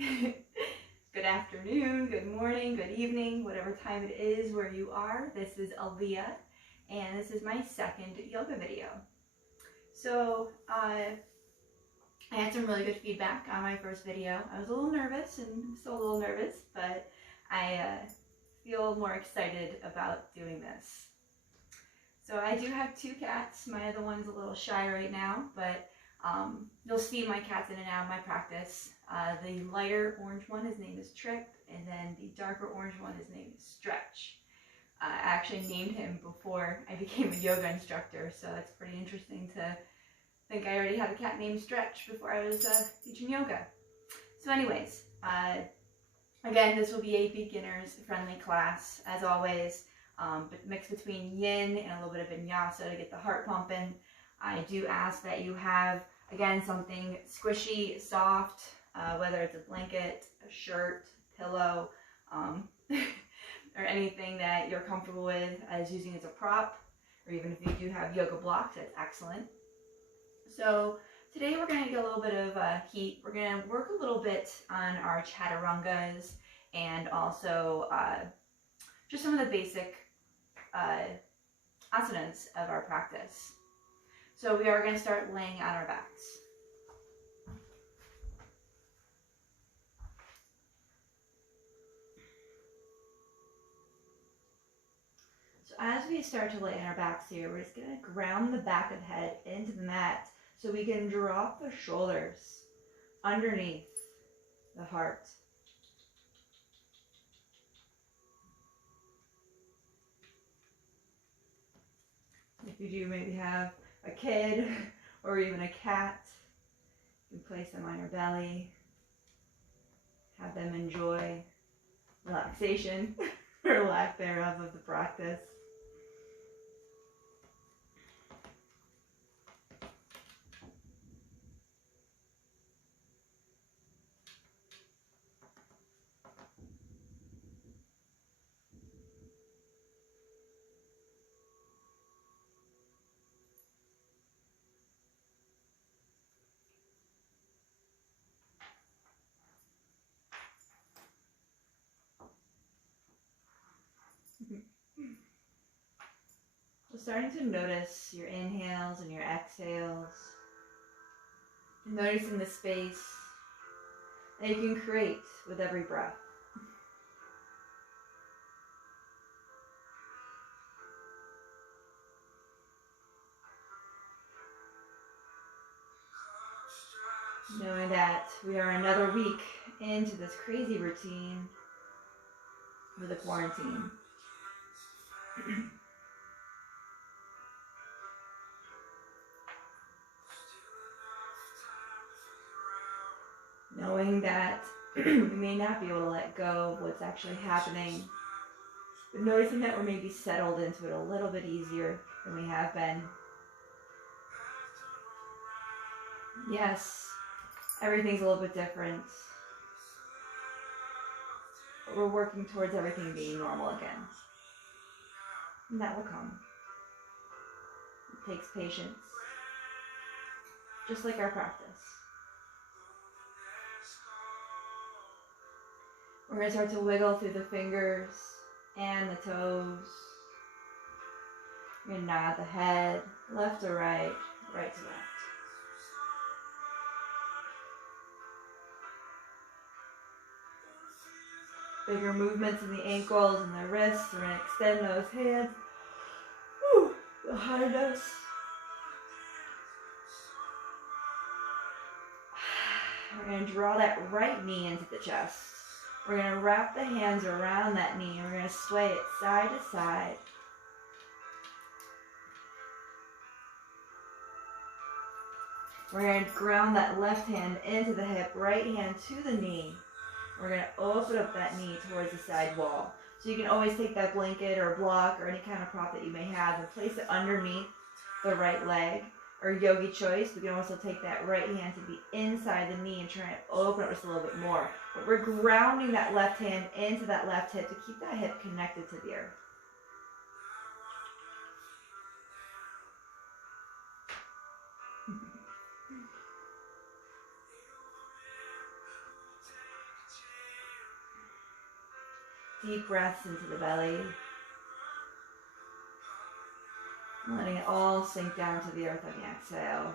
Hi. Good afternoon, good morning, good evening, whatever time it is where you are. This is Alia, and this is my second yoga video. So I had some really good feedback on my first video. I was a little nervous, and I'm still a little nervous, but I feel more excited about doing this. So I do have two cats. My other one's a little shy right now, but you'll see my cats in and out of my practice. The lighter orange one, his name is Tripp, and then the darker orange one, his name is Stretch. I actually named him before I became a yoga instructor, so it's pretty interesting to think I already had a cat named Stretch before I was teaching yoga. So anyways, again, this will be a beginner's friendly class, as always, but mixed between yin and a little bit of vinyasa to get the heart pumping. I do ask that you have, again, something squishy, soft, whether it's a blanket, a shirt, pillow, or anything that you're comfortable with as using as a prop, or even if you do have yoga blocks, that's excellent. So today we're going to get a little bit of heat. We're going to work a little bit on our chaturangas and also just some of the basic asanas of our practice. So we are going to start laying on our backs. So as we start to lay on our backs here, we're just going to ground the back of the head into the mat so we can drop the shoulders underneath the heart. If you do maybe have a kid or even a cat, you can place them on your belly, have them enjoy relaxation or lack thereof of the practice. So starting to notice your inhales and your exhales, noticing the space that you can create with every breath. Knowing that we are another week into this crazy routine with the quarantine. Knowing that we may not be able to let go of what's actually happening, but noticing that we're maybe settled into it a little bit easier than we have been. Yes, everything's a little bit different, but we're working towards everything being normal again. And that will come. It takes patience, just like our practice. We're going to start to wiggle through the fingers and the toes. We're going to nod the head, left to right, right to left. Bigger movements in the ankles and the wrists. We're going to extend those hands behind us. We're going to draw that right knee into the chest. We're going to wrap the hands around that knee and we're going to sway it side to side. We're going to ground that left hand into the hip, right hand to the knee. We're going to open up that knee towards the side wall. So you can always take that blanket or block or any kind of prop that you may have and place it underneath the right leg. Or yogi choice, we can also take that right hand to be inside the knee and try and open up just a little bit more. But we're grounding that left hand into that left hip to keep that hip connected to the earth. Deep breaths into the belly. Letting it all sink down to the earth on the exhale.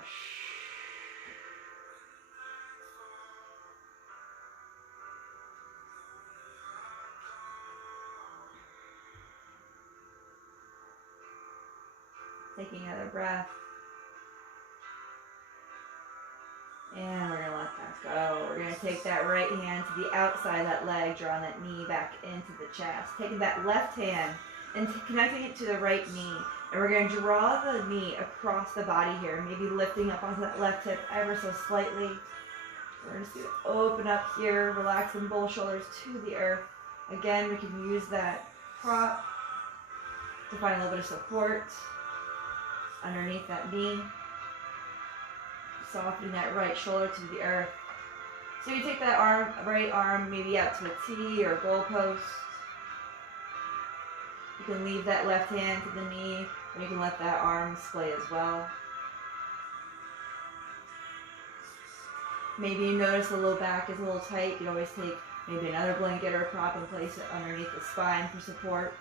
Taking another breath. And we're going to let that go. We're going to take that right hand to the outside of that leg, drawing that knee back into the chest. Taking that left hand and connecting it to the right knee. And we're going to draw the knee across the body here, maybe lifting up onto that left hip ever so slightly. We're just going to open up here, relaxing both shoulders to the earth. Again, we can use that prop to find a little bit of support underneath that knee. Softening that right shoulder to the earth. So you take that arm, right arm, maybe out to a T or a goalpost. You can leave that left hand to the knee, or you can let that arm splay as well. Maybe you notice the low back is a little tight. You can always take maybe another blanket or a prop and place it underneath the spine for support.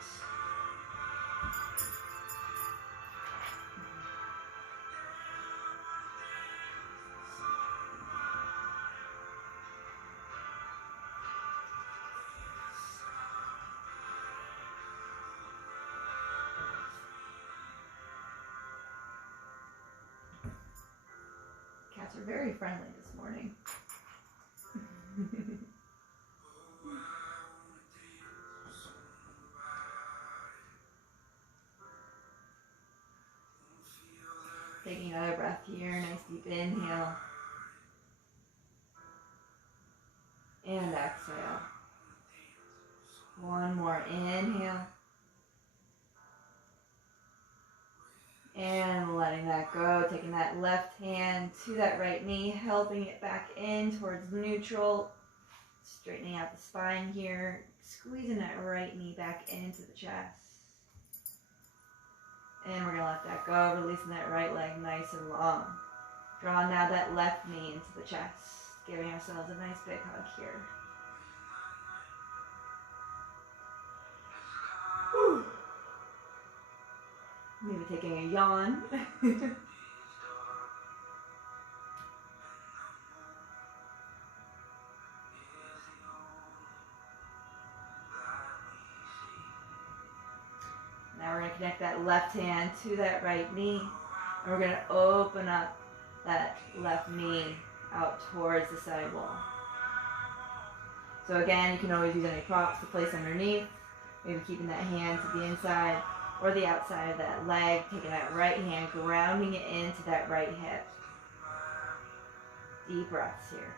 Cats are very friendly this morning. Taking another breath here, nice deep inhale. And exhale. One more inhale. And letting that go, taking that left hand to that right knee, helping it back in towards neutral, straightening out the spine here, squeezing that right knee back into the chest. And we're going to let that go, releasing that right leg nice and long. Drawing now that left knee into the chest, giving ourselves a nice big hug here. Whew. Maybe taking a yawn. Now we're going to connect that left hand to that right knee. And we're going to open up that left knee out towards the side wall. So again, you can always use any props to place underneath. Maybe keeping that hand to the inside or the outside of that leg. Taking that right hand, grounding it into that right hip. Deep breaths here.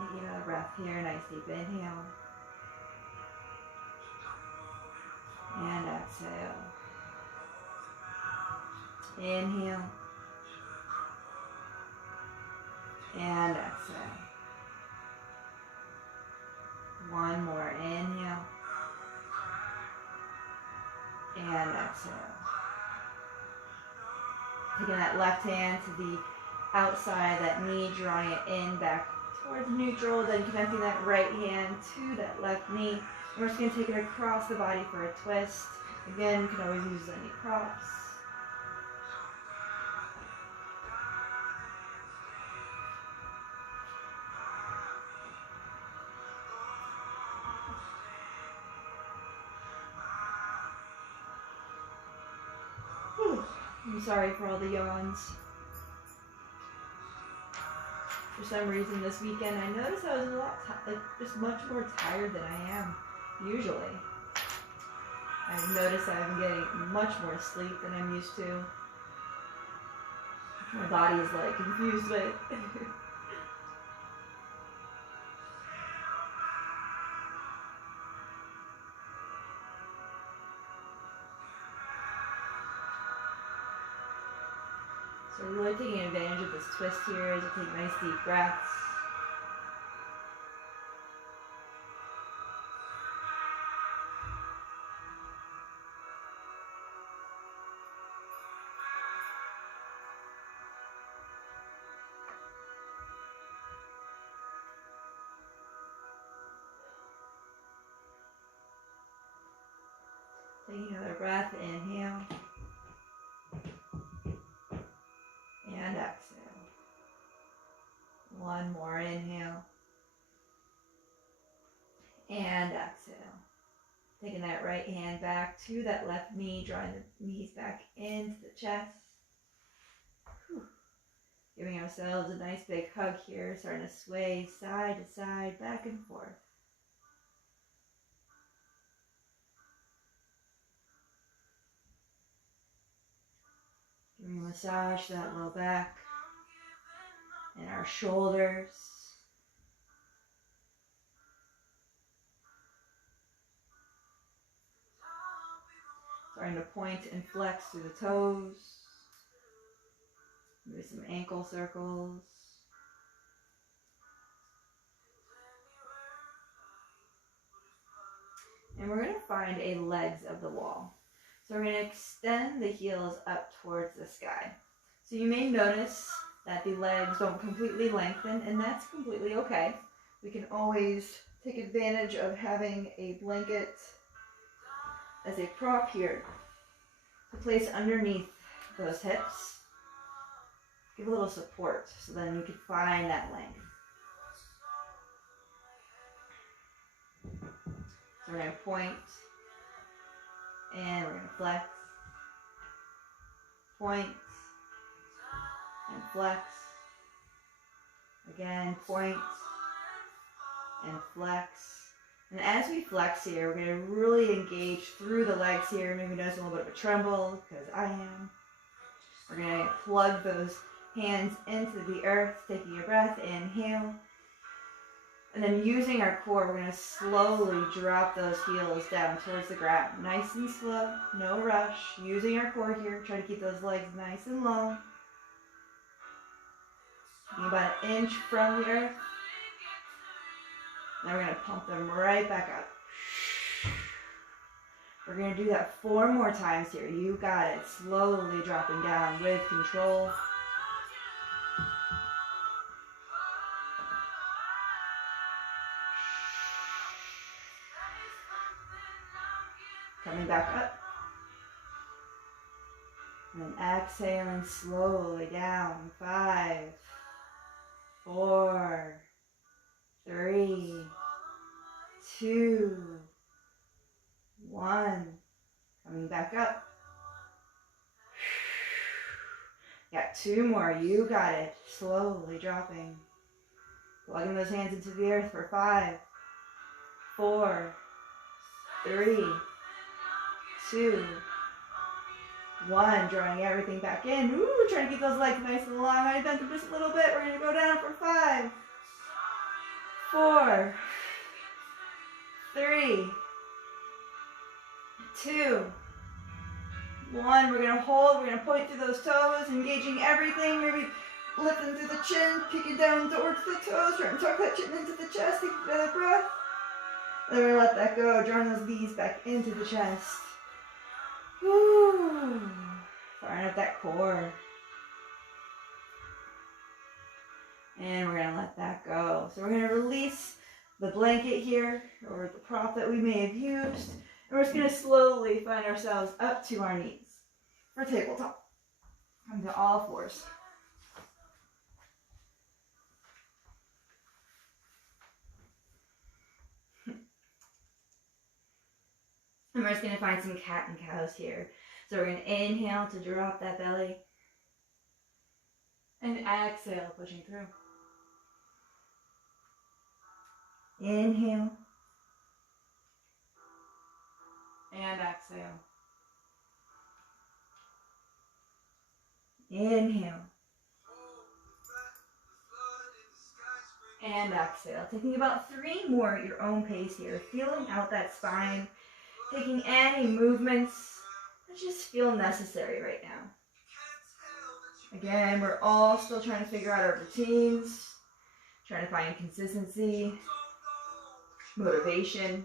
Taking another breath here, nice deep inhale. And exhale. Inhale. And exhale. One more inhale. And exhale. Taking that left hand to the outside of that knee, drawing it in back towards neutral, then connecting that right hand to that left knee. And we're just going to take it across the body for a twist. Again, you can always use any props. Whew. I'm sorry for all the yawns. For some reason this weekend, I noticed I was a lot, just much more tired than I am usually. I've noticed I've been getting much more sleep than I'm used to. My body is like confused with. So really taking advantage of this twist here as you take nice deep breaths. Taking another breath, inhale. And exhale. One more, inhale. And exhale. Taking that right hand back to that left knee, drawing the knees back into the chest. Whew. Giving ourselves a nice big hug here, starting to sway side to side, back and forth. Giving a massage to that low back and our shoulders. Starting to point and flex through the toes. Maybe some ankle circles. And we're going to find a legs of the wall. So we're going to extend the heels up towards the sky. So you may notice that the legs don't completely lengthen, and that's completely okay. We can always take advantage of having a blanket as a prop here to place underneath those hips. Give a little support so then you can find that length. So we're going to point and we're going to flex. Point and flex. Again, point and flex. And as we flex here, we're going to really engage through the legs here. Maybe notice a little bit of a tremble, because I am. We're going to plug those hands into the earth, taking a breath, inhale. And then using our core, we're going to slowly drop those heels down towards the ground. Nice and slow, no rush. Using our core here, try to keep those legs nice and long. Taking about an inch from the earth. Now we're going to pump them right back up. We're going to do that 4 more times here. You got it. Slowly dropping down with control. Coming back up. And exhaling slowly down. 5, 4, 3, 2, 1. Coming back up. Got 2 more. You got it. Slowly dropping. Plugging those hands into the earth for 5, 4, 3, 2, 1. Drawing everything back in. Ooh, trying to keep those legs nice and long. I've done just a little bit. We're going to go down for 5, 4, 3, 2, 1. We're going to hold. We're going to point through those toes, engaging everything. Maybe lifting through the chin, kicking down towards the toes, trying to tuck that chin into the chest. Take another breath. And then we're going to let that go, drawing those knees back into the chest. Woo. Firing up that core. And we're going to let that go. So we're going to release the blanket here, or the prop that we may have used. And we're just going to slowly find ourselves up to our knees for tabletop. Come to all fours. And we're just going to find some cat and cows here. So we're going to inhale to drop that belly. And exhale, pushing through. Inhale. And exhale. Inhale. And exhale. Taking about 3 more at your own pace here. Feeling out that spine. Taking any movements that just feel necessary right now. Again, we're all still trying to figure out our routines, trying to find consistency, motivation.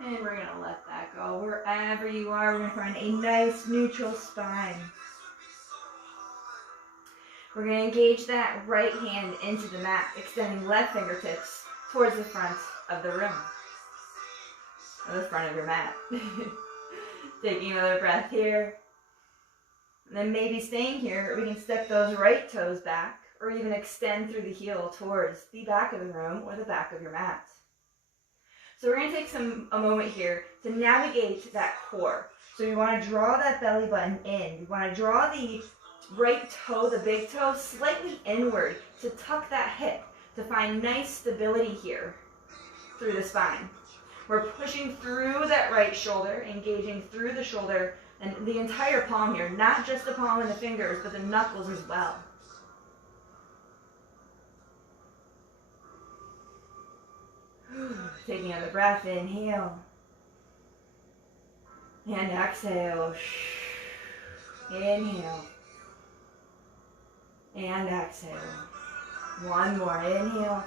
And we're going to let that go. Wherever you are, we're going to find a nice neutral spine. We're going to engage that right hand into the mat, extending left fingertips towards the front of the room, or the front of your mat. Taking another breath here. And then maybe staying here, we can step those right toes back, or even extend through the heel towards the back of the room or the back of your mat. So we're going to take a moment here to navigate that core. So we want to draw that belly button in. We want to draw the right toe, the big toe, slightly inward to tuck that hip, to find nice stability here through the spine. We're pushing through that right shoulder, engaging through the shoulder and the entire palm here, not just the palm and the fingers, but the knuckles as well. Taking another breath, inhale. And exhale. Inhale. And exhale. One more, inhale.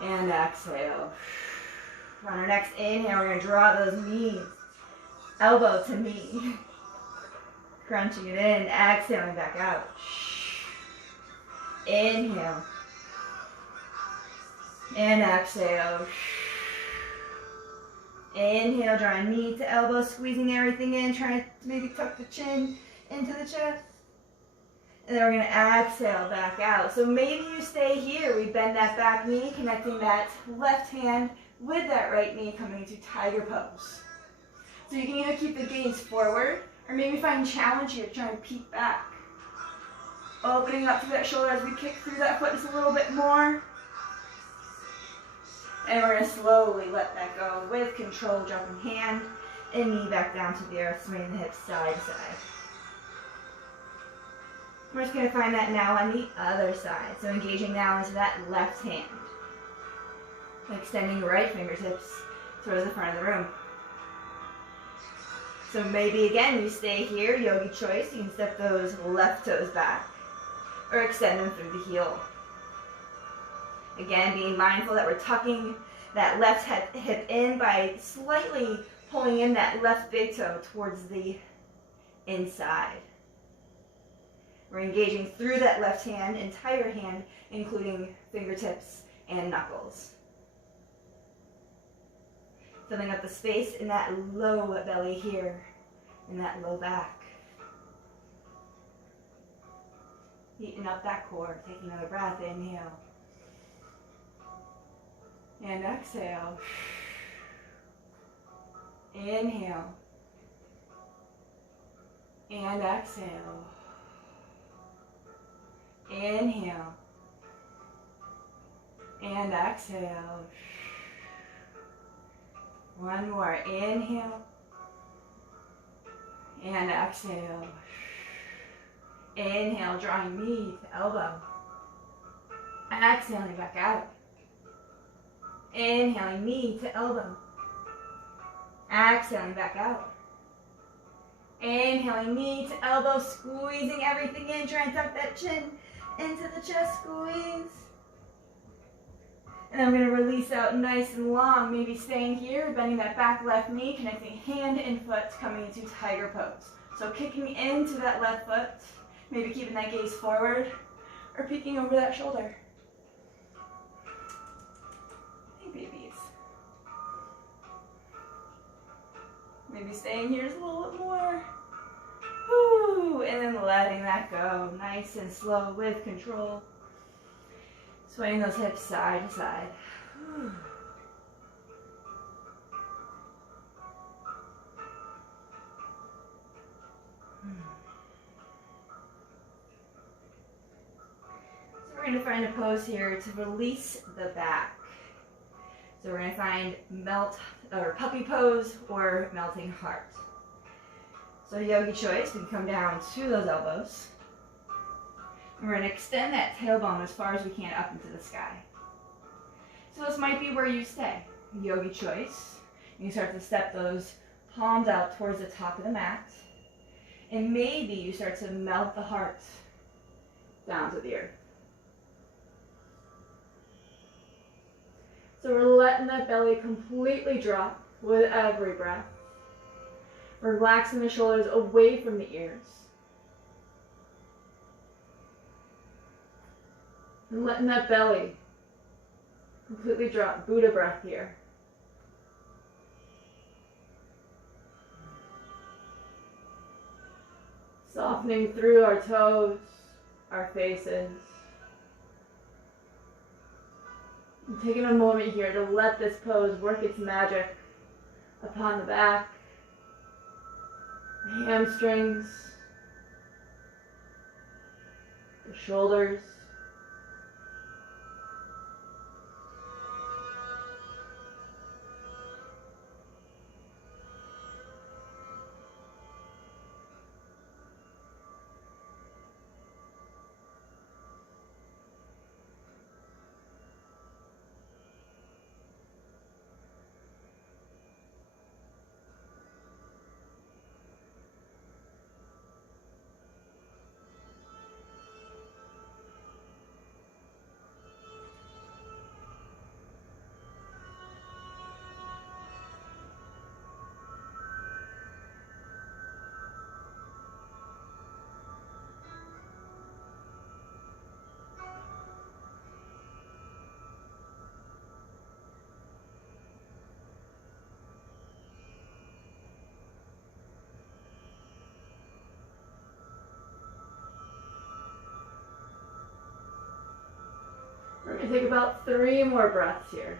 And exhale. On our next inhale, we're going to draw those knees, elbow to knee. Crunching it in, exhaling back out. Inhale. And exhale. Inhale, drawing knee to elbow, squeezing everything in, trying to maybe tuck the chin into the chest. And then we're going to exhale back out. So maybe you stay here. We bend that back knee, connecting that left hand with that right knee, coming into tiger pose. So you can either keep the gaze forward, or maybe find challenge here, try and peek back. Opening up through that shoulder as we kick through that foot just a little bit more. And we're going to slowly let that go with control, dropping hand and knee back down to the earth, swinging the hips side to side. We're just going to find that now on the other side. So engaging now into that left hand. Extending right fingertips towards the front of the room. So maybe again, you stay here, yogi choice. You can step those left toes back or extend them through the heel. Again, being mindful that we're tucking that left hip in by slightly pulling in that left big toe towards the inside. We're engaging through that left hand, entire hand, including fingertips and knuckles. Filling up the space in that low belly here, in that low back. Heating up that core, taking another breath, inhale. And exhale. Inhale. And exhale. Inhale. And exhale. One more. Inhale. And exhale. Inhale, drawing knee to elbow. Exhaling back out. Inhaling, knee to elbow. Exhaling back out. Inhaling, knee to elbow, squeezing everything in, trying to tuck that chin into the chest, squeeze. And I'm going to release out nice and long, maybe staying here, bending that back left knee, connecting hand and foot, coming into tiger pose. So kicking into that left foot, maybe keeping that gaze forward, or peeking over that shoulder. Hey babies. Maybe staying here just a little bit more. Woo, and then letting that go, nice and slow with control. Swaying those hips side to side. Whew. So we're going to find a pose here to release the back. So we're going to find melt or puppy pose or melting heart. So yogi choice, we can come down to those elbows. And we're going to extend that tailbone as far as we can up into the sky. So this might be where you stay. Yogi choice. You start to step those palms out towards the top of the mat. And maybe you start to melt the heart down to the earth. So we're letting that belly completely drop with every breath. Relaxing the shoulders away from the ears. And letting that belly completely drop. Buddha breath here. Softening through our toes, our faces. And taking a moment here to let this pose work its magic upon the back, the hamstrings, the shoulders. We're going to take about 3 more breaths here.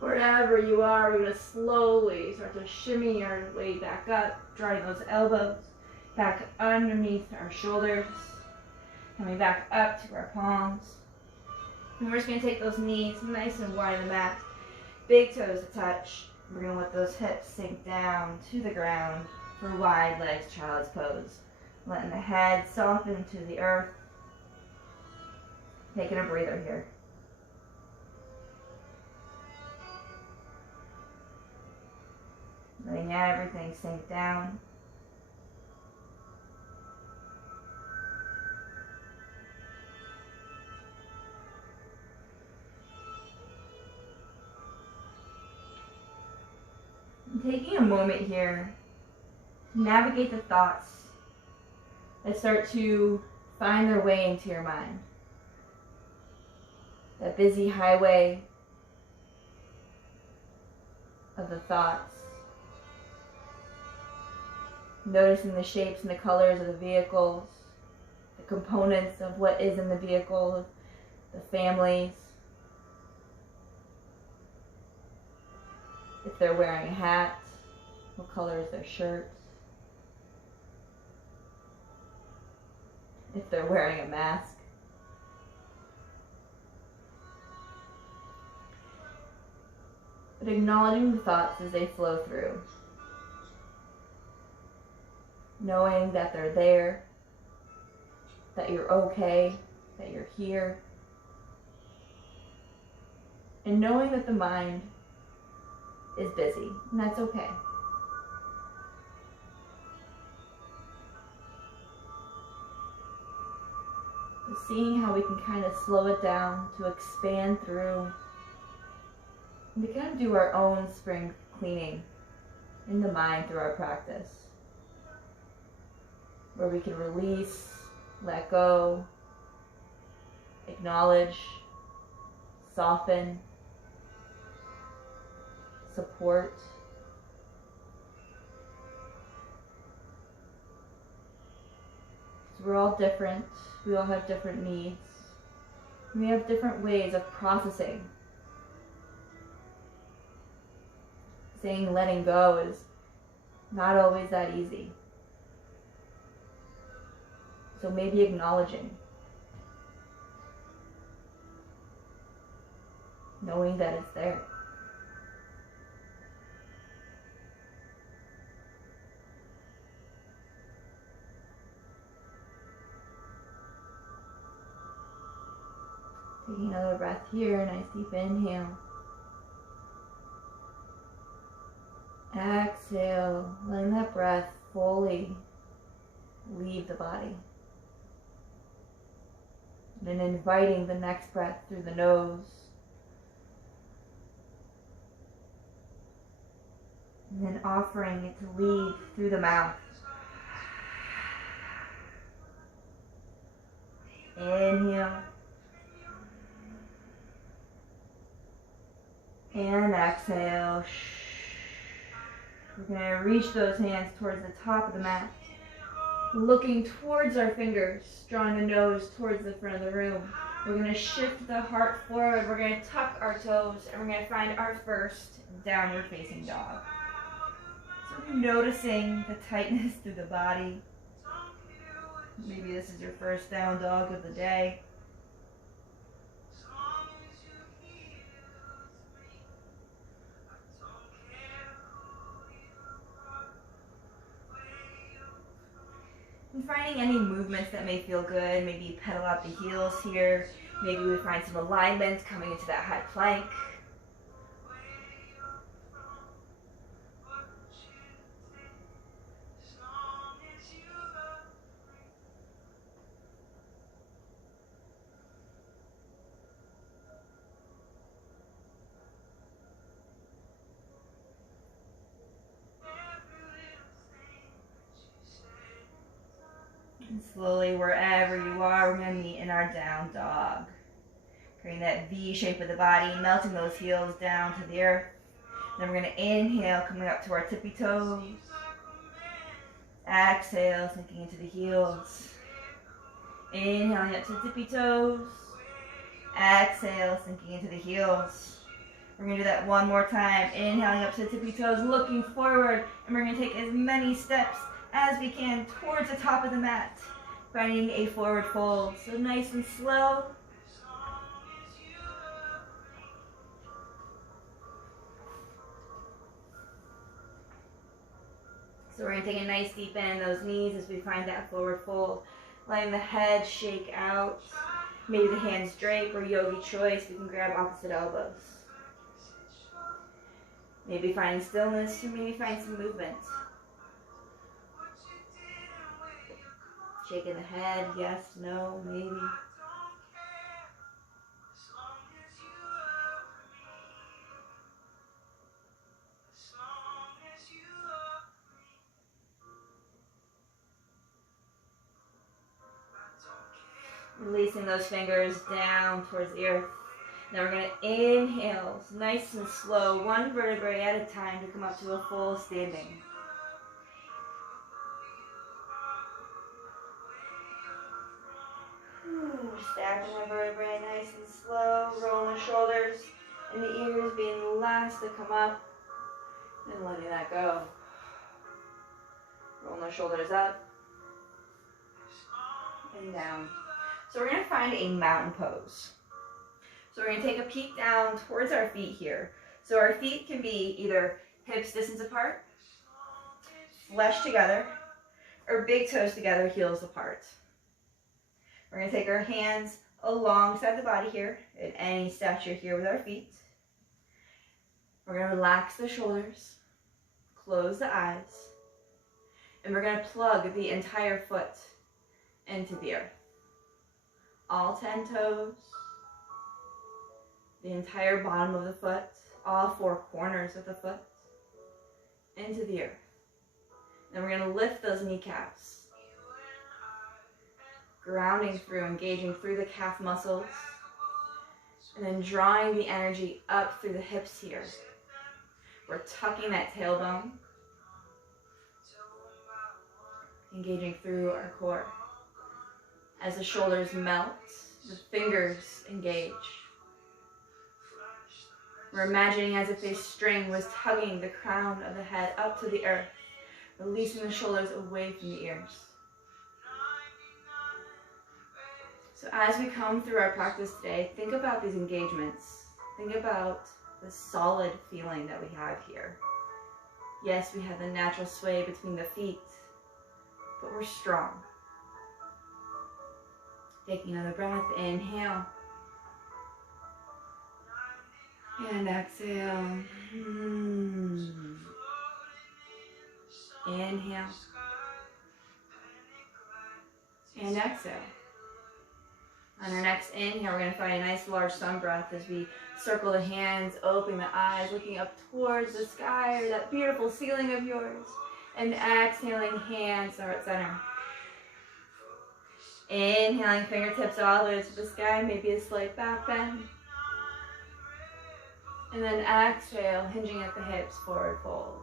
Wherever you are, we're going to slowly start to shimmy our way back up, drawing those elbows back underneath our shoulders, coming back up to our palms. And we're just going to take those knees nice and wide on the mat, big toes to touch. We're going to let those hips sink down to the ground for wide legs, child's pose. Letting the head soften to the earth. Taking a breather here. Letting everything sink down. And taking a moment here to navigate the thoughts that start to find their way into your mind. That busy highway of the thoughts. Noticing the shapes and the colors of the vehicles, the components of what is in the vehicle, the families. If they're wearing a hat, what color is their shirt? If they're wearing a mask. But acknowledging the thoughts as they flow through. Knowing that they're there, that you're okay, that you're here. And knowing that the mind is busy, and that's okay. So seeing how we can kind of slow it down to expand through and to kind of do our own spring cleaning in the mind through our practice. Where we can release, let go, acknowledge, soften, support. So we're all different. We all have different needs. We have different ways of processing. Saying letting go is not always that easy. So maybe acknowledging. Knowing that it's there. Taking another breath here, nice deep inhale. Exhale, letting that breath fully leave the body. Then inviting the next breath through the nose. And then offering it to leave through the mouth. Inhale. And exhale. We're going to reach those hands towards the top of the mat. Looking towards our fingers, drawing the nose towards the front of the room. We're going to shift the heart forward. We're going to tuck our toes, and we're going to find our first downward facing dog. So noticing the tightness through the body. Maybe this is your first down dog of the day. And finding any movements that may feel good. Maybe you pedal out the heels here. Maybe we find some alignment coming into that high plank. And slowly, wherever you are, we're going to meet in our down dog. Creating that V shape of the body, melting those heels down to the earth. Then we're going to inhale, coming up to our tippy toes. Exhale, sinking into the heels. Inhaling up to the tippy toes. Exhale, sinking into the heels. We're going to do that one more time. Inhaling up to the tippy toes, looking forward. And we're going to take as many steps as we can towards the top of the mat. Finding a forward fold. So nice and slow. So we're going to take a nice deep bend in those knees as we find that forward fold. Letting the head shake out. Maybe the hands drape or yogi choice. We can grab opposite elbows. Maybe finding stillness or maybe find some movement. Shaking the head, yes, no, maybe. Releasing those fingers down towards the earth. Now we're going to inhale, nice and slow, one vertebrae at a time to come up to a full standing. Stacking my vertebrae nice and slow, rolling the shoulders and the ears being the last to come up and letting that go. Rolling the shoulders up and down. So we're going to find a mountain pose. So we're going to take a peek down towards our feet here. So our feet can be either hips distance apart, flesh together, or big toes together, heels apart. We're going to take our hands alongside the body here, at any stature here with our feet. We're going to relax the shoulders, close the eyes, and we're going to plug the entire foot into the earth. All 10 toes, the entire bottom of the foot, all 4 corners of the foot, into the earth. Then we're going to lift those kneecaps. Grounding through, engaging through the calf muscles, and then drawing the energy up through the hips here. We're tucking that tailbone, engaging through our core. As the shoulders melt, the fingers engage. We're imagining as if a string was tugging the crown of the head up to the earth, releasing the shoulders away from the ears. So as we come through our practice today, think about these engagements. Think about the solid feeling that we have here. Yes, we have the natural sway between the feet, but we're strong. Taking another breath, inhale. And exhale. Inhale. And exhale. On our next inhale, we're going to find a nice large sun breath as we circle the hands, opening the eyes, looking up towards the sky or that beautiful ceiling of yours. And exhaling, hands to heart center. Inhaling, fingertips all the way to the sky, maybe a slight back bend. And then exhale, hinging at the hips, forward fold.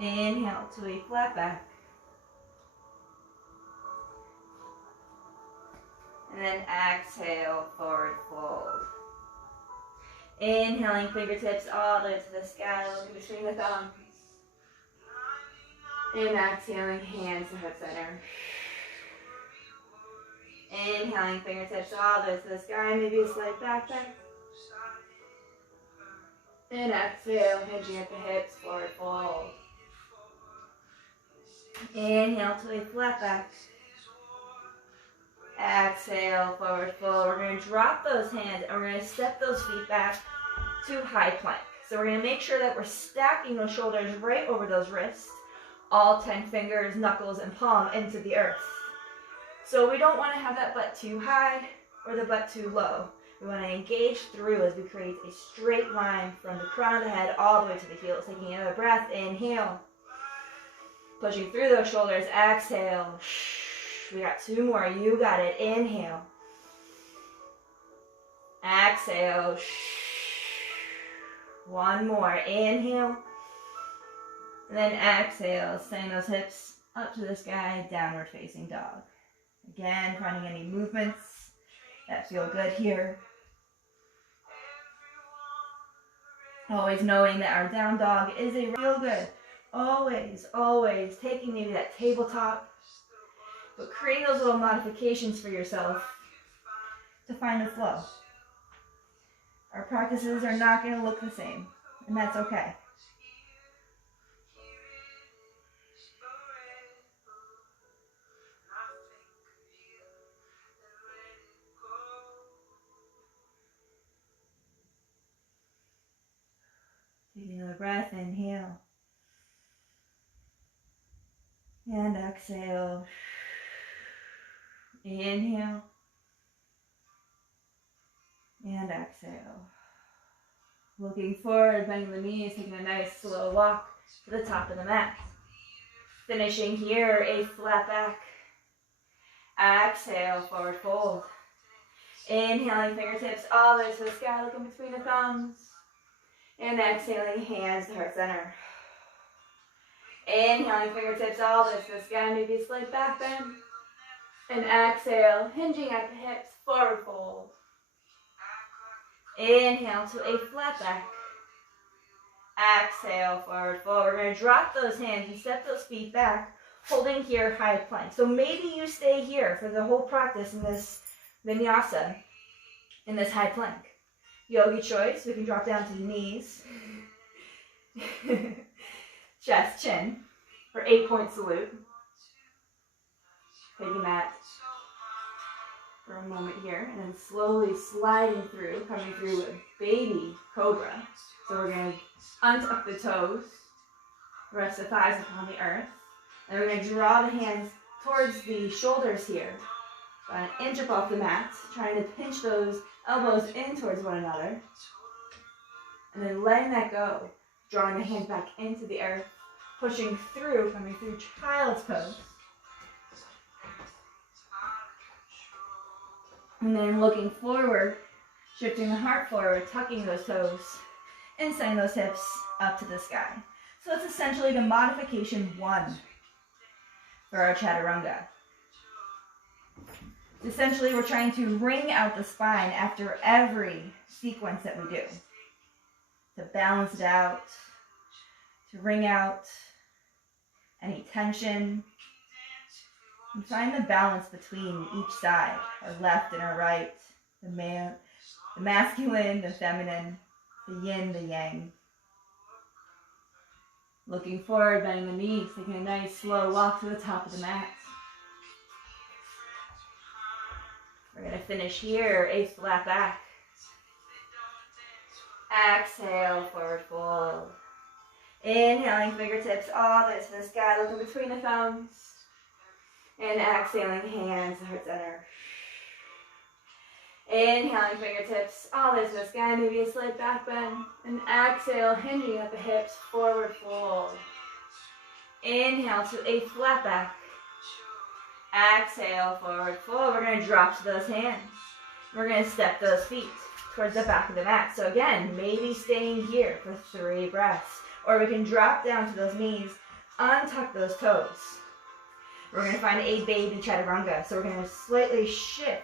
Inhale to a flat back. And then exhale, forward fold. Inhaling, fingertips all the way to the sky, looking between the thumbs. And exhaling, hands to heart center. Inhaling, fingertips all the way to the sky, maybe a slight back bend. And exhale, hinging at the hips, forward fold. Inhale to a flat back. Exhale, forward fold. We're going to drop those hands and we're going to step those feet back to high plank. So we're going to make sure that we're stacking those shoulders right over those wrists. All 10 fingers, knuckles, and palm into the earth. So we don't want to have that butt too high or the butt too low. We want to engage through as we create a straight line from the crown of the head all the way to the heels. Taking another breath, inhale. Pushing through those shoulders, exhale. We got 2 more, you got it. Inhale. Exhale. 1 more, inhale. And then exhale, sending those hips up to the sky, downward facing dog. Again, finding any movements that feel good here. Always knowing that our down dog is a real good. Always, always taking maybe that tabletop, but creating those little modifications for yourself to find the flow. Our practices are not going to look the same, and that's okay. Taking another breath, inhale. And exhale. Inhale. And exhale. Looking forward, bending the knees, taking a nice slow walk to the top of the mat. Finishing here, a flat back. Exhale, forward fold. Inhaling, fingertips all the way to the sky, looking between the thumbs. And exhaling, hands to heart center. Inhaling, fingertips all the way to the sky, maybe a slight back bend. And exhale, hinging at the hips, forward fold. Inhale to a flat back. Exhale, forward fold. We're going to drop those hands and step those feet back, holding here high plank. So maybe you stay here for the whole practice in this vinyasa, in this high plank. Yogi choice, we can drop down to the knees. Chest, chin, for 8-point salute. Taking that for a moment here, and then slowly sliding through, coming through a baby cobra. So we're going to untuck the toes, rest the thighs upon the earth, and we're going to draw the hands towards the shoulders here. About an inch above the mat, trying to pinch those elbows in towards one another. And then letting that go, drawing the hands back into the earth, pushing through, coming through child's pose. And then looking forward, shifting the heart forward, tucking those toes, and sending those hips up to the sky. So that's essentially the modification 1 for our chaturanga. Essentially, we're trying to wring out the spine after every sequence that we do. To balance it out, to wring out any tension, and find the balance between each side, our left and our right, the masculine, the feminine, the yin, the yang. Looking forward, bending the knees, taking a nice slow walk to the top of the mat. We're going to finish here, a flat back. Exhale, forward fold. Inhaling, fingertips all the way to the sky, looking between the thumbs. And exhaling, hands to heart center. Inhaling, fingertips all the way to the sky, maybe a slight back bend. And exhale, hinging at the hips, forward fold. Inhale to a flat back. Exhale, forward fold. We're going to drop to those hands. We're going to step those feet towards the back of the mat. So again, maybe staying here for 3 breaths. Or we can drop down to those knees, untuck those toes. We're going to find a baby chaturanga. So we're going to slightly shift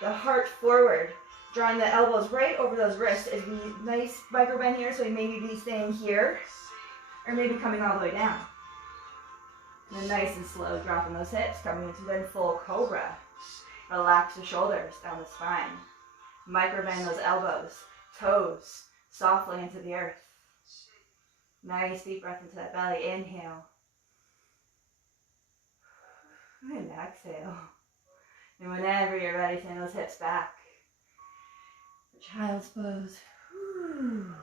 the heart forward, drawing the elbows right over those wrists as we nice micro bend here. So we maybe be staying here, or maybe coming all the way down. And then nice and slow, dropping those hips, coming into then full cobra. Relax the shoulders down the spine. Micro bend those elbows, toes, softly into the earth. Nice deep breath into that belly. Inhale. And exhale. And whenever you're ready, send those hips back. Child's pose. And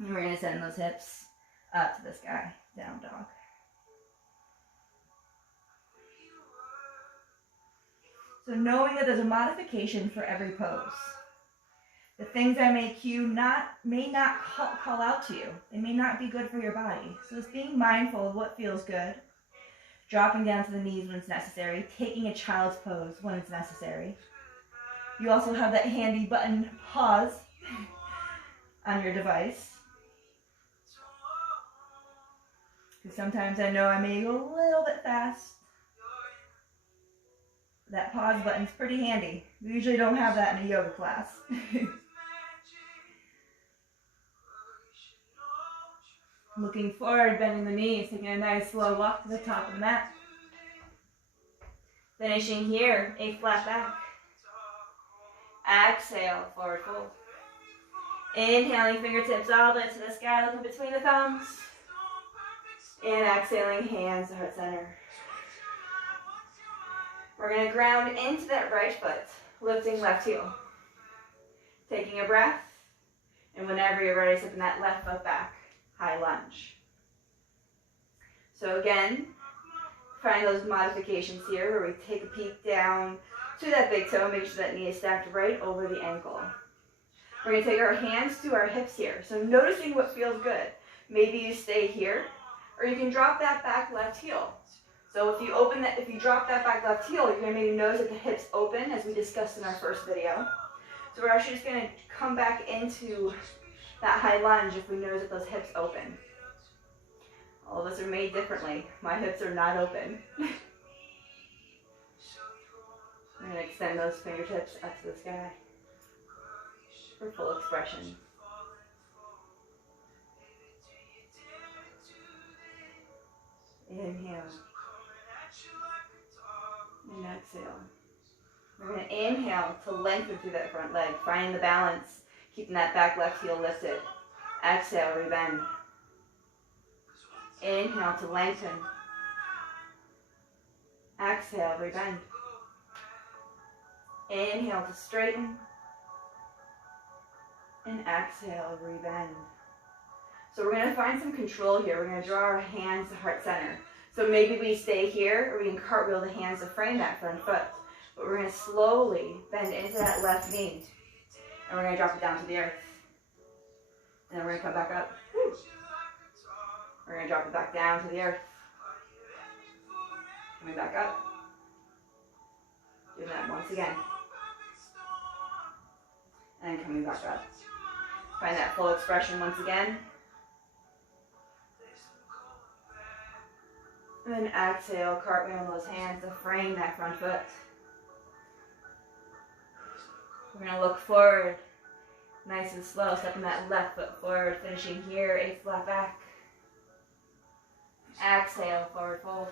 we're going to send those hips up to the sky. Down dog. So knowing that there's a modification for every pose. The things I may may not call out to you. They may not be good for your body. So it's being mindful of what feels good. Dropping down to the knees when it's necessary. Taking a child's pose when it's necessary. You also have that handy button pause on your device. Because sometimes I know I may go a little bit fast. That pause button's pretty handy. We usually don't have that in a yoga class. Looking forward, bending the knees, taking a nice slow walk to the top of the mat. Finishing here, a flat back. Exhale, forward fold. Inhaling, fingertips all the way to the sky, looking between the thumbs. And exhaling, hands to heart center. We're going to ground into that right foot, lifting left heel. Taking a breath, and whenever you're ready, stepping that left foot back, high lunge. So again, find those modifications here where we take a peek down to that big toe, make sure that knee is stacked right over the ankle. We're going to take our hands to our hips here. So noticing what feels good. Maybe you stay here, or you can drop that back left heel. So if you drop that back left heel, you're going to maybe notice that the hips open, as we discussed in our first video. So we're actually just going to come back into that high lunge if we notice that those hips open. All of us are made differently. My hips are not open. I'm going to extend those fingertips up to the sky for full expression. Inhale. And exhale. We're going to inhale to lengthen through that front leg, finding the balance, keeping that back left heel lifted. Exhale, rebend. Inhale to lengthen. Exhale, rebend. Inhale to straighten. And exhale, rebend. So we're going to find some control here. We're going to draw our hands to heart center. So maybe we stay here, or we can cartwheel the hands to frame that front foot. But we're going to slowly bend into that left knee. And we're going to drop it down to the earth. And then we're going to come back up. We're going to drop it back down to the earth. Coming back up. Doing that once again. And coming back up. Find that full expression once again. And then exhale, cartwheel those hands to frame that front foot. We're going to look forward, nice and slow, stepping that left foot forward, finishing here, a flat back. Exhale, forward fold.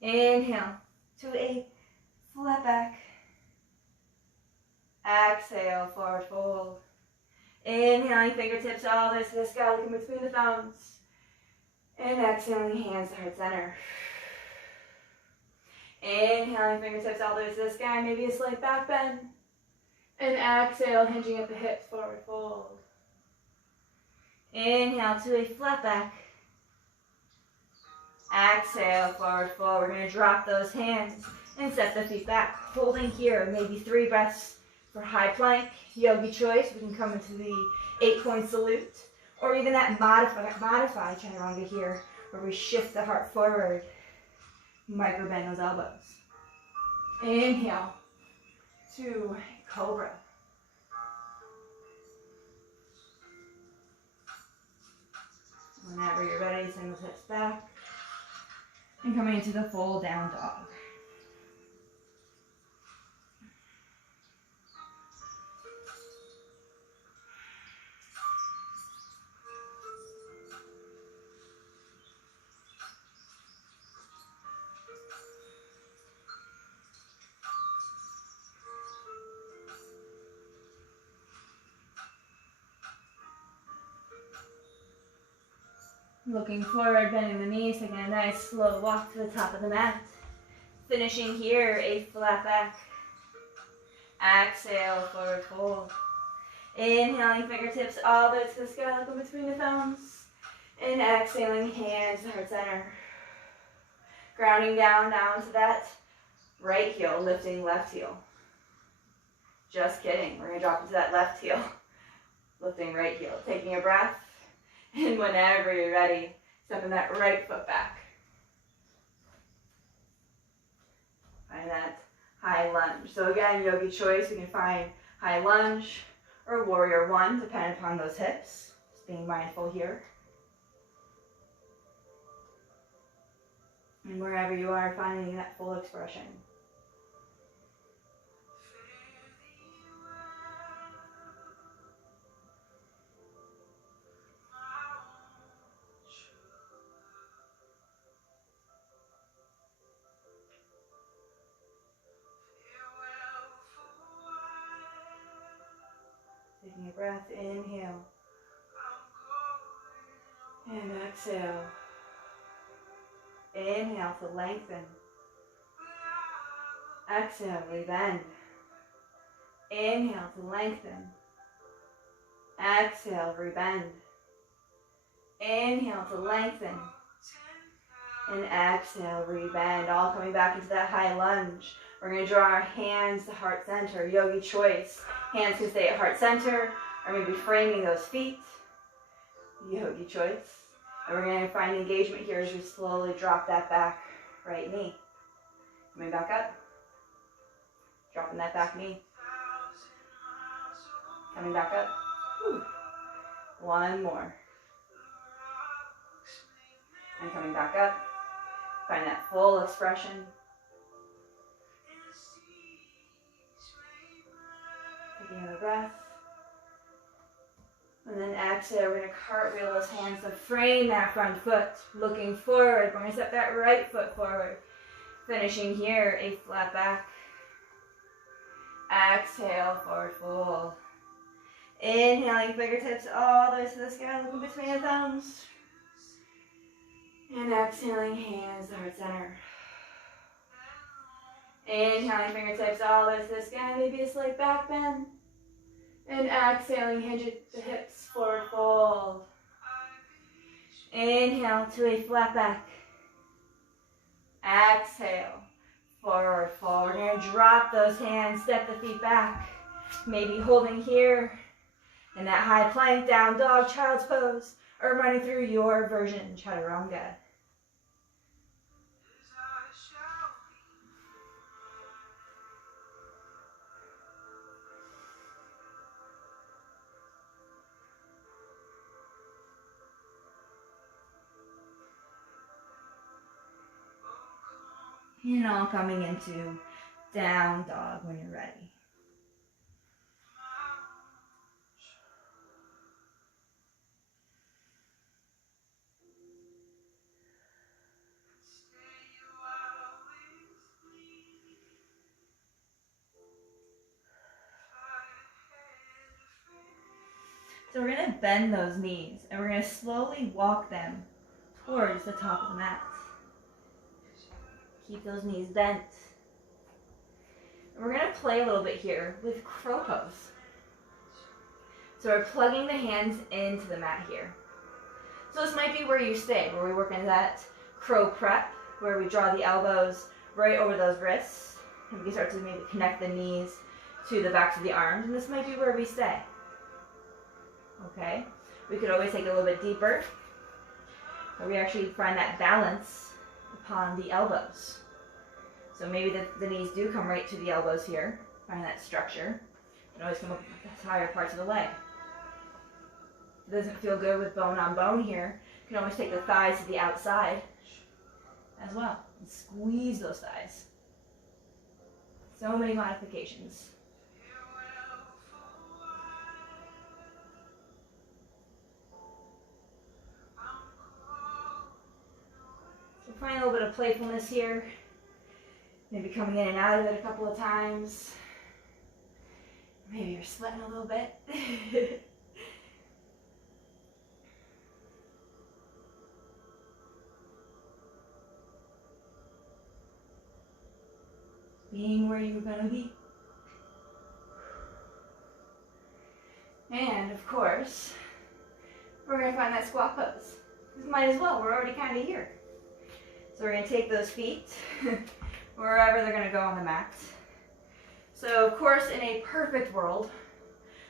Inhale to a flat back. Exhale, forward fold. Inhaling, fingertips all the way to the sky, looking between the thumbs. And exhaling, hands to heart center. Inhaling, fingertips all the way to the sky, maybe a slight back bend. And exhale, hinging at the hips, forward fold. Inhale to a flat back. Exhale, forward fold. We're going to drop those hands and set the feet back. Holding here, maybe 3 breaths for high plank. Yogi choice, we can come into the 8-point salute. Or even that modified chaturanga here, where we shift the heart forward. Micro bend those elbows. Inhale to cobra. Whenever you're ready, send those hips back. And coming into the full down dog. Looking forward, bending the knees, taking a nice slow walk to the top of the mat. Finishing here, a flat back. Exhale, forward fold. Inhaling, fingertips all the way to the sky, looking between the thumbs. And exhaling, hands to heart center. Grounding down to that right heel, lifting left heel. Just kidding, we're going to drop into that left heel, lifting right heel. Taking a breath. And whenever you're ready, stepping that right foot back. Find that high lunge. So again, yogi choice, we can find high lunge or warrior one, depending upon those hips. Just being mindful here. And wherever you are, finding that full expression. Taking a breath, inhale, and exhale. Inhale to lengthen. Exhale, rebend. Inhale to lengthen. Exhale, rebend. Inhale to lengthen. And exhale, rebend. All coming back into that high lunge. We're going to draw our hands to heart center. Yogi choice. Hands can stay at heart center, or maybe framing those feet. Yogi choice. And we're going to find engagement here as we slowly drop that back right knee. Coming back up. Dropping that back knee. Coming back up. Whew. One more. And coming back up. Find that full expression. Taking another breath. And then exhale, we're going to cartwheel those hands to frame that front foot. Looking forward, we're going to step that right foot forward. Finishing here, a flat back. Exhale, forward fold. Inhaling, fingertips all the way to the sky, looking between the thumbs. And exhaling, hands to heart center. Inhaling, fingertips all the way to the sky, maybe a slight back bend. And exhaling, hinge at the hips, forward fold. Inhale to a flat back. Exhale, forward fold. We're going to drop those hands, step the feet back. Maybe holding here in that high plank, down dog, child's pose, or running through your version, chaturanga. And all coming into down dog when you're ready. So we're going to bend those knees and we're going to slowly walk them towards the top of the mat. Keep those knees bent. And we're going to play a little bit here with crow pose. So we're plugging the hands into the mat here. So this might be where you stay, where we work in that crow prep, where we draw the elbows right over those wrists. And we can start to maybe connect the knees to the backs of the arms. And this might be where we stay. Okay, we could always take it a little bit deeper, where we actually find that balance upon the elbows. So maybe the knees do come right to the elbows here, find that structure, and always come up with the higher parts of the leg. If it doesn't feel good with bone on bone here, you can always take the thighs to the outside as well, and squeeze those thighs. So many modifications. Find a little bit of playfulness here. Maybe coming in and out of it a couple of times. Maybe you're sweating a little bit. Being where you're going to be. And of course, we're going to find that squat pose. Might as well, we're already kind of here. So we're going to take those feet wherever they're going to go on the mat. So of course, in a perfect world,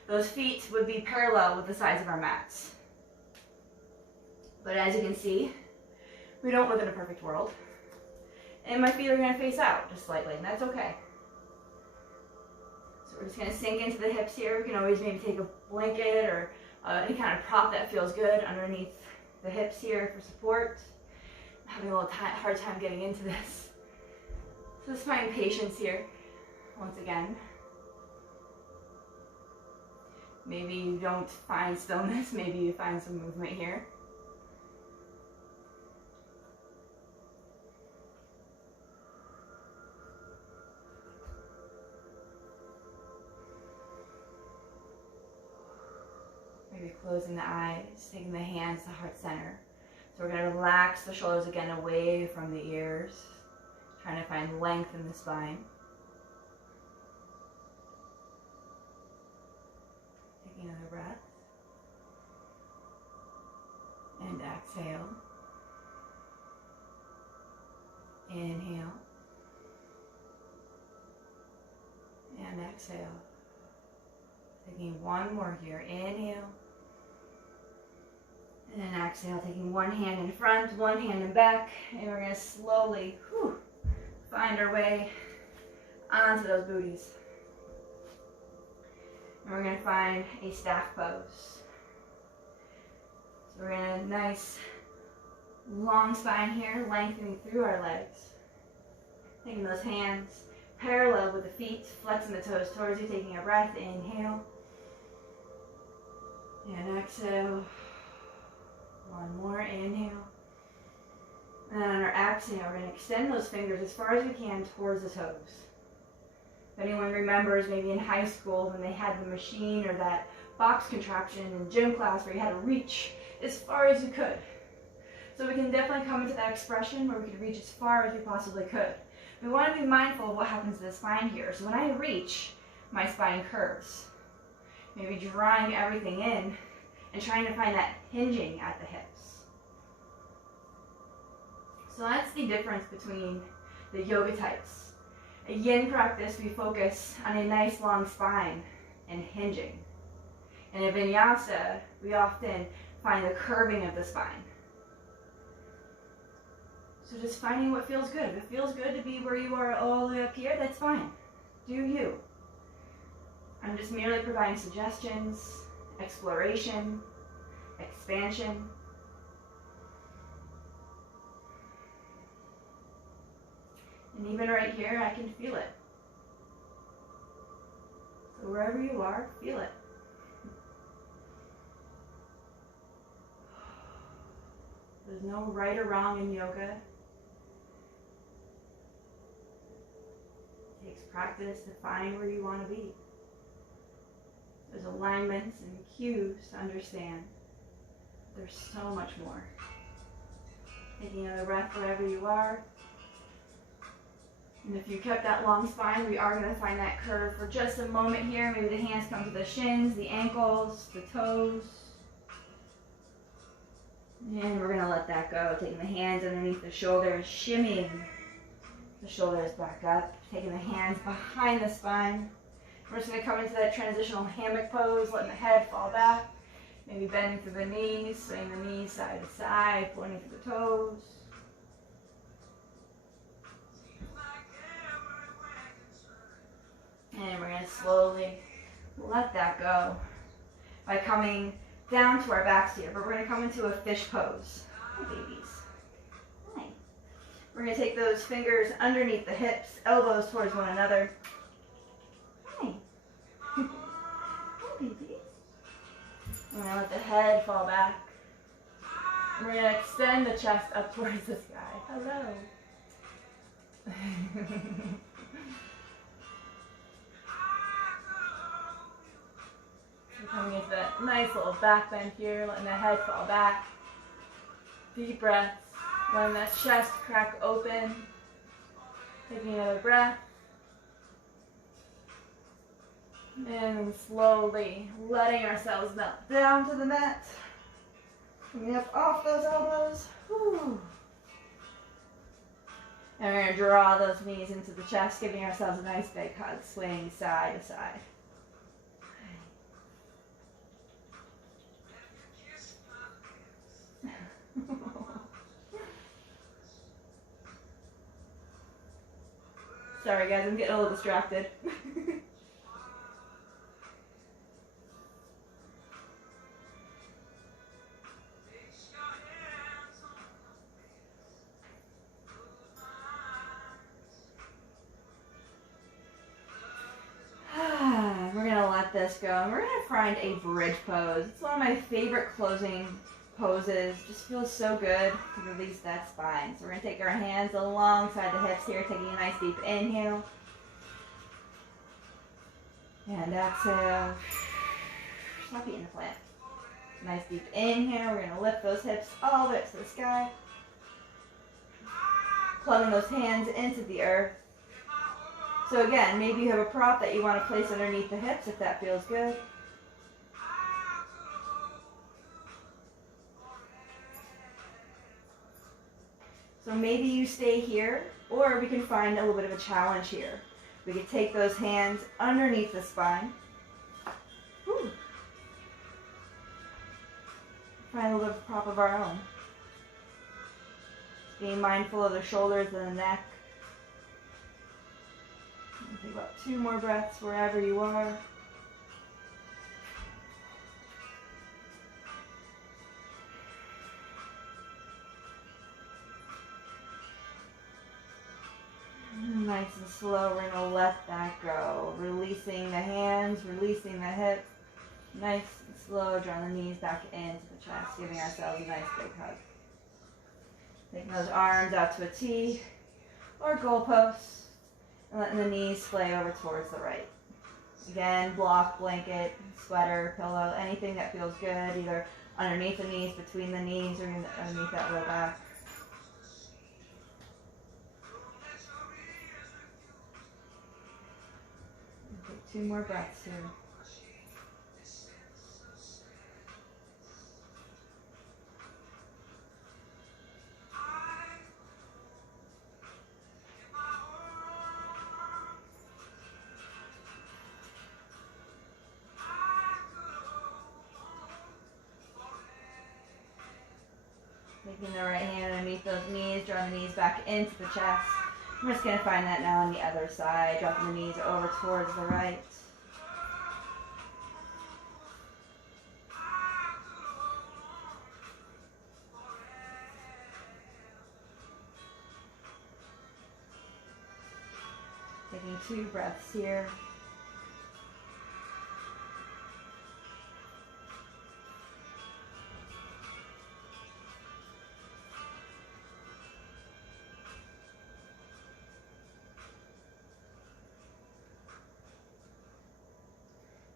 those feet would be parallel with the sides of our mats. But as you can see, we don't live in a perfect world. And my feet are going to face out just slightly, and that's okay. So we're just going to sink into the hips here. We can always maybe take a blanket or any kind of prop that feels good underneath the hips here for support. I'm having a little hard time getting into this. So just find patience here, once again. Maybe you don't find stillness, maybe you find some movement here. Maybe closing the eyes, taking the hands to heart center. So we're going to relax the shoulders again away from the ears, trying to find length in the spine. Taking another breath. And exhale. Inhale. And exhale. Taking one more here. Inhale. And then exhale, taking one hand in front, one hand in back, and we're going to slowly find our way onto those booties. And we're going to find a staff pose. So we're in a nice long spine here, lengthening through our legs. Taking those hands parallel with the feet, flexing the toes towards you, taking a breath, inhale. And exhale. One more, inhale. And then on our exhale, we're going to extend those fingers as far as we can towards the toes. If anyone remembers maybe in high school when they had the machine or that box contraption in gym class where you had to reach as far as you could. So we can definitely come into that expression where we can reach as far as we possibly could. We want to be mindful of what happens to the spine here. So when I reach, my spine curves. Maybe drawing everything in and trying to find that hinging at the hips. So that's the difference between the yoga types. A yin practice, we focus on a nice long spine and hinging. And in vinyasa, we often find the curving of the spine. So just finding what feels good. If it feels good to be where you are all the way up here, that's fine. Do you. I'm just merely providing suggestions, exploration, expansion. And even right here, I can feel it. So wherever you are, feel it. There's no right or wrong in yoga. It takes practice to find where you want to be. There's alignments and cues to understand. There's so much more. Taking another breath wherever you are. And if you kept that long spine, we are going to find that curve for just a moment here. Maybe the hands come to the shins, the ankles, the toes. And we're going to let that go. Taking the hands underneath the shoulders, shimmying the shoulders back up. Taking the hands behind the spine. We're just going to come into that transitional hammock pose, letting the head fall back. Maybe bending through the knees, swaying the knees side to side, pointing through the toes. And we're going to slowly let that go by coming down to our backs here. But we're going to come into a fish pose. Hi, babies. Hi. We're going to take those fingers underneath the hips, elbows towards one another. Hi. Hi, babies. We're going to let the head fall back. We're going to extend the chest up towards the sky. Hello. We're coming into that nice little back bend here, letting the head fall back. Deep breaths, letting that chest crack open. Taking another breath. And slowly letting ourselves melt down to the mat. Coming up off those elbows. Whew. And we're going to draw those knees into the chest, giving ourselves a nice big hug, swaying side to side. Sorry guys, I'm getting a little distracted. We're going to let this go, and we're going to find a bridge pose. It's one of my favorite closing poses. Just feels so good to release that spine. So we're going to take our hands alongside the hips here, taking a nice deep inhale. And exhale. Stop eating the plant. Nice deep inhale. We're going to lift those hips all the way up to the sky. Plugging those hands into the earth. So again, maybe you have a prop that you want to place underneath the hips if that feels good. So maybe you stay here, or we can find a little bit of a challenge here. We could take those hands underneath the spine. Whew. Find a little prop of our own. Being mindful of the shoulders and the neck. Take about 2 more breaths wherever you are. Nice and slow, we're going to let that go. Releasing the hands, releasing the hips. Nice and slow, drawing the knees back into the chest, giving ourselves a nice big hug. Taking those arms out to a T or goalposts. And letting the knees splay over towards the right. Again, block, blanket, sweater, pillow, anything that feels good, either underneath the knees, between the knees, or underneath that low back. Take 2 more breaths here. Taking the right hand underneath those knees, drawing the knees back into the chest. I'm just going to find that now on the other side, dropping the knees over towards the right. Taking 2 breaths here.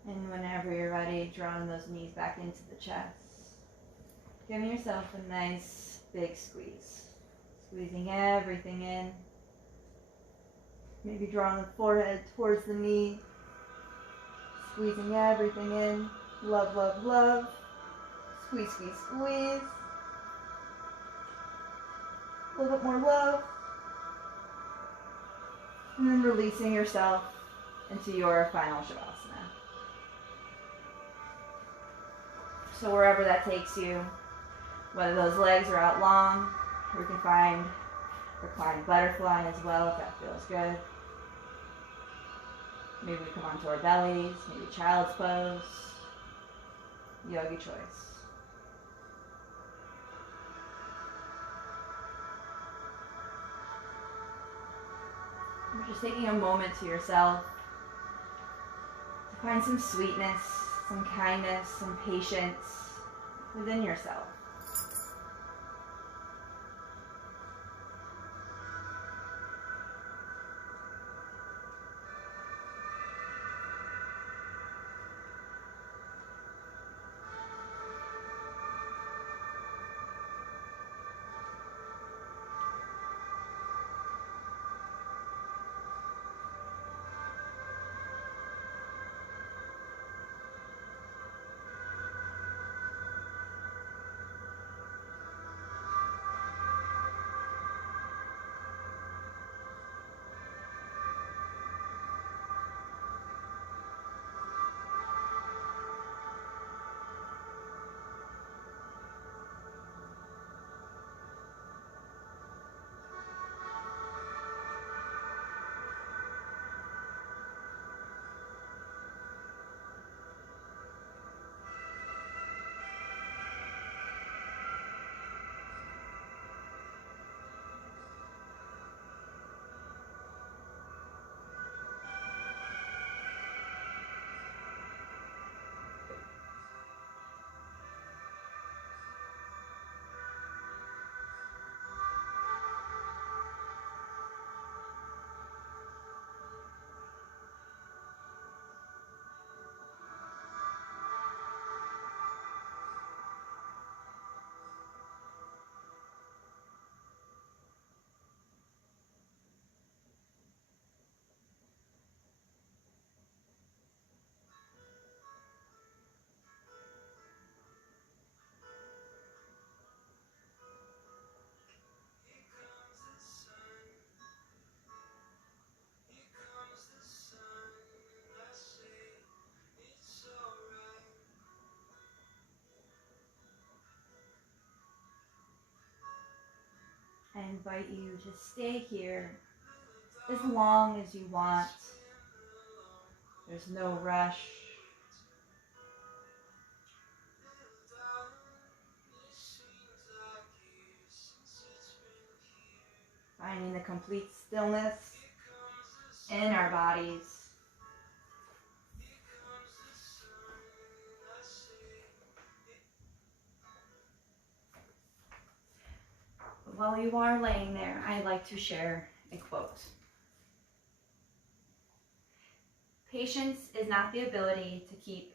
And whenever you're ready, drawing those knees back into the chest. Giving yourself a nice big squeeze. Squeezing everything in. Maybe drawing the forehead towards the knee. Squeezing everything in. Love, love, love. Squeeze, squeeze, squeeze. A little bit more love. And then releasing yourself into your final Shavasana. So wherever that takes you, whether those legs are out long, we can find reclined butterfly as well if that feels good. Maybe we come onto our bellies, maybe child's pose, yogi choice. You're just taking a moment to yourself to find some sweetness, some kindness, some patience within yourself. I invite you to stay here as long as you want. There's no rush. Finding the complete stillness in our bodies. But while you are laying there, I'd like to share a quote. Patience is not the ability to keep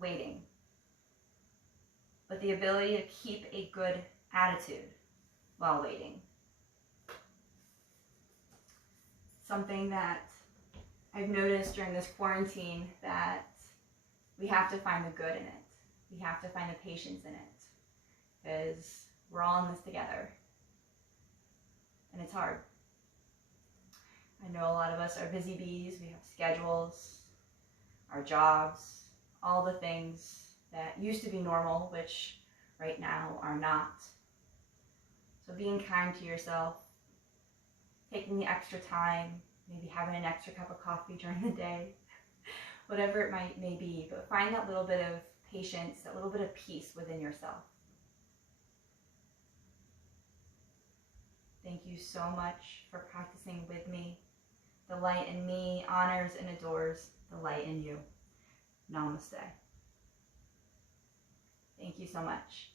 waiting, but the ability to keep a good attitude while waiting. Something that I've noticed during this quarantine, that we have to find the good in it. We have to find the patience in it, because we're all in this together, and it's hard. I know a lot of us are busy bees. We have schedules, our jobs, all the things that used to be normal, which right now are not. So being kind to yourself, taking the extra time, maybe having an extra cup of coffee during the day, whatever it may be, but find that little bit of patience, that little bit of peace within yourself. Thank you so much for practicing with me. The light in me honors and adores the light in you. Namaste. Thank you so much.